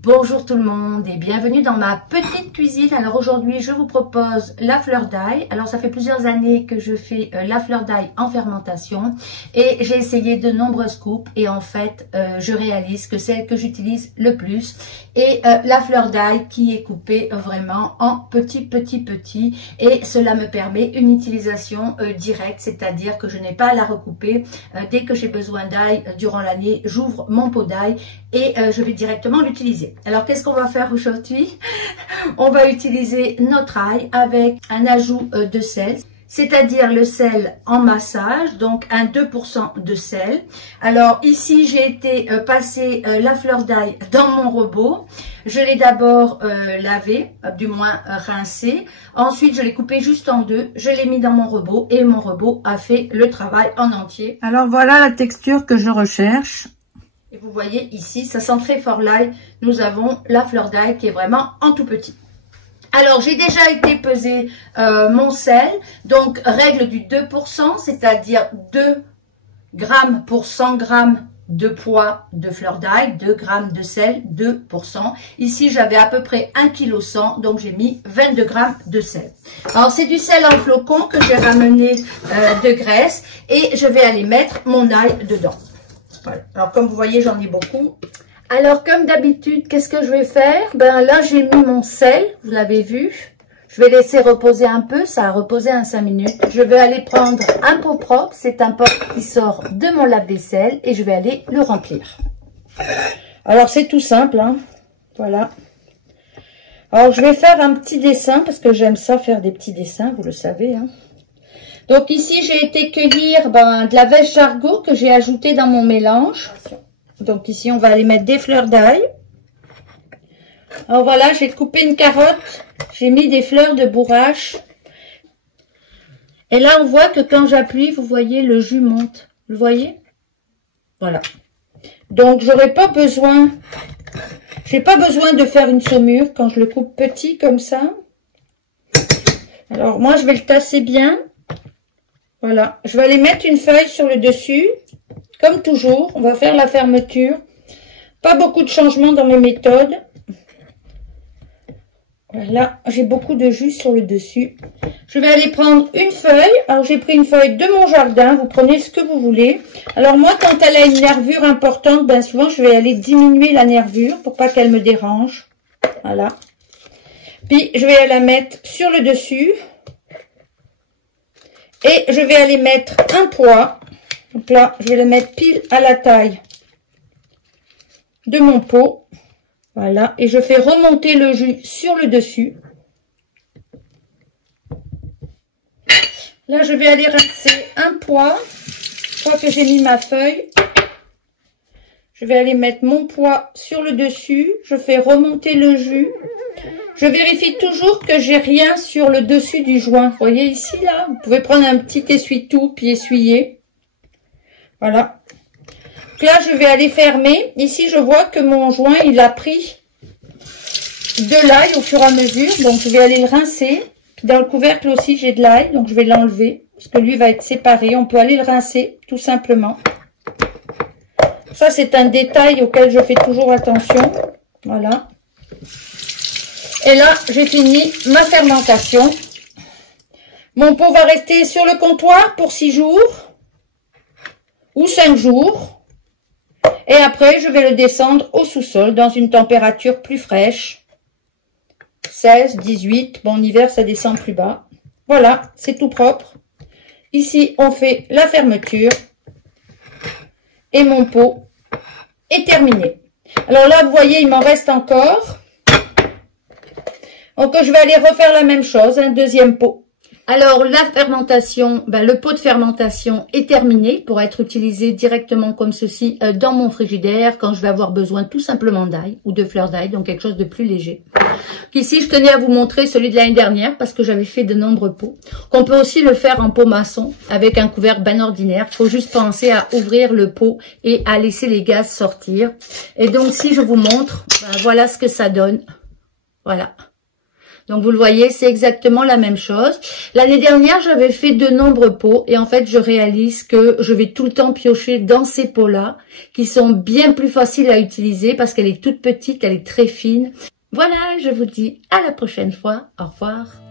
Bonjour tout le monde et bienvenue dans ma petite cuisine. Alors aujourd'hui je vous propose la fleur d'ail. Alors ça fait plusieurs années que je fais la fleur d'ail en fermentation et j'ai essayé de nombreuses coupes et en fait je réalise que celle que j'utilise le plus est la fleur d'ail qui est coupée vraiment en petits et cela me permet une utilisation directe, c'est-à-dire que je n'ai pas à la recouper. Dès que j'ai besoin d'ail durant l'année, j'ouvre mon pot d'ail et je vais directement l'utiliser. Alors, qu'est-ce qu'on va faire aujourd'hui? On va utiliser notre ail avec un ajout de sel, c'est-à-dire le sel en massage, donc un 2% de sel. Alors, ici, j'ai été passer la fleur d'ail dans mon robot. Je l'ai d'abord lavé, du moins rincé. Ensuite, je l'ai coupé juste en deux. Je l'ai mis dans mon robot et mon robot a fait le travail en entier. Alors, voilà la texture que je recherche. Et vous voyez ici, ça sent très fort l'ail. Nous avons la fleur d'ail qui est vraiment en tout petit. Alors, j'ai déjà été peser mon sel. Donc, règle du 2%, c'est-à-dire 2 grammes pour 100 grammes de poids de fleur d'ail, 2 grammes de sel, 2%. Ici, j'avais à peu près 1,1 kg, donc j'ai mis 22 grammes de sel. Alors, c'est du sel en flocon que j'ai ramené de Grèce et je vais aller mettre mon ail dedans. Voilà. Alors, comme vous voyez, j'en ai beaucoup. Alors, comme d'habitude, qu'est-ce que je vais faire? Ben là, j'ai mis mon sel, vous l'avez vu. Je vais laisser reposer un peu, ça a reposé en 5 minutes. Je vais aller prendre un pot propre, c'est un pot qui sort de mon lave-vaisselle et je vais aller le remplir. Alors, c'est tout simple, hein. Voilà. Alors, je vais faire un petit dessin parce que j'aime ça, faire des petits dessins, vous le savez, hein. Donc ici, j'ai été cueillir de la vèche jargot que j'ai ajouté dans mon mélange. Donc ici, on va aller mettre des fleurs d'ail. Alors voilà, j'ai coupé une carotte. J'ai mis des fleurs de bourrache. Et là, on voit que quand j'appuie, vous voyez, le jus monte. Vous le voyez? Voilà. Donc, j'ai pas besoin de faire une saumure quand je le coupe petit comme ça. Alors, moi, je vais le tasser bien. Voilà, je vais aller mettre une feuille sur le dessus. Comme toujours, on va faire la fermeture. Pas beaucoup de changements dans mes méthodes. Voilà, j'ai beaucoup de jus sur le dessus. Je vais aller prendre une feuille. Alors, j'ai pris une feuille de mon jardin. Vous prenez ce que vous voulez. Alors, moi, quand elle a une nervure importante, ben souvent, je vais aller diminuer la nervure pour pas qu'elle me dérange. Voilà. Puis, je vais la mettre sur le dessus. Et je vais aller mettre un poids. Donc là, je vais le mettre pile à la taille de mon pot. Voilà. Et je fais remonter le jus sur le dessus. Là, je vais aller rincer un poids. Une fois que j'ai mis ma feuille, je vais aller mettre mon poids sur le dessus. Je fais remonter le jus. Je vérifie toujours que j'ai rien sur le dessus du joint. Vous voyez ici, là, vous pouvez prendre un petit essuie-tout puis essuyer. Voilà. Donc là, je vais aller fermer. Ici, je vois que mon joint, il a pris de l'ail au fur et à mesure. Donc, je vais aller le rincer. Dans le couvercle aussi, j'ai de l'ail. Donc, je vais l'enlever parce que lui va être séparé. On peut aller le rincer, tout simplement. Ça, c'est un détail auquel je fais toujours attention. Voilà. Et là, j'ai fini ma fermentation. Mon pot va rester sur le comptoir pour 6 jours ou 5 jours. Et après, je vais le descendre au sous-sol dans une température plus fraîche. 16, 18. Bon, en hiver, ça descend plus bas. Voilà, c'est tout propre. Ici, on fait la fermeture. Et mon pot est terminé. Alors là, vous voyez, il m'en reste encore. Donc, je vais aller refaire la même chose, un deuxième pot. Alors, la fermentation, le pot de fermentation est terminé pour être utilisé directement comme ceci dans mon frigidaire quand je vais avoir besoin tout simplement d'ail ou de fleurs d'ail, donc quelque chose de plus léger. Ici, je tenais à vous montrer celui de l'année dernière parce que j'avais fait de nombreux pots. Qu'on peut aussi le faire en pot maçon avec un couvercle bien ordinaire. Il faut juste penser à ouvrir le pot et à laisser les gaz sortir. Et donc, si je vous montre, voilà ce que ça donne. Voilà. Donc vous le voyez, c'est exactement la même chose. L'année dernière, j'avais fait de nombreux pots et en fait, je réalise que je vais tout le temps piocher dans ces pots-là qui sont bien plus faciles à utiliser parce qu'elle est toute petite, elle est très fine. Voilà, je vous dis à la prochaine fois. Au revoir.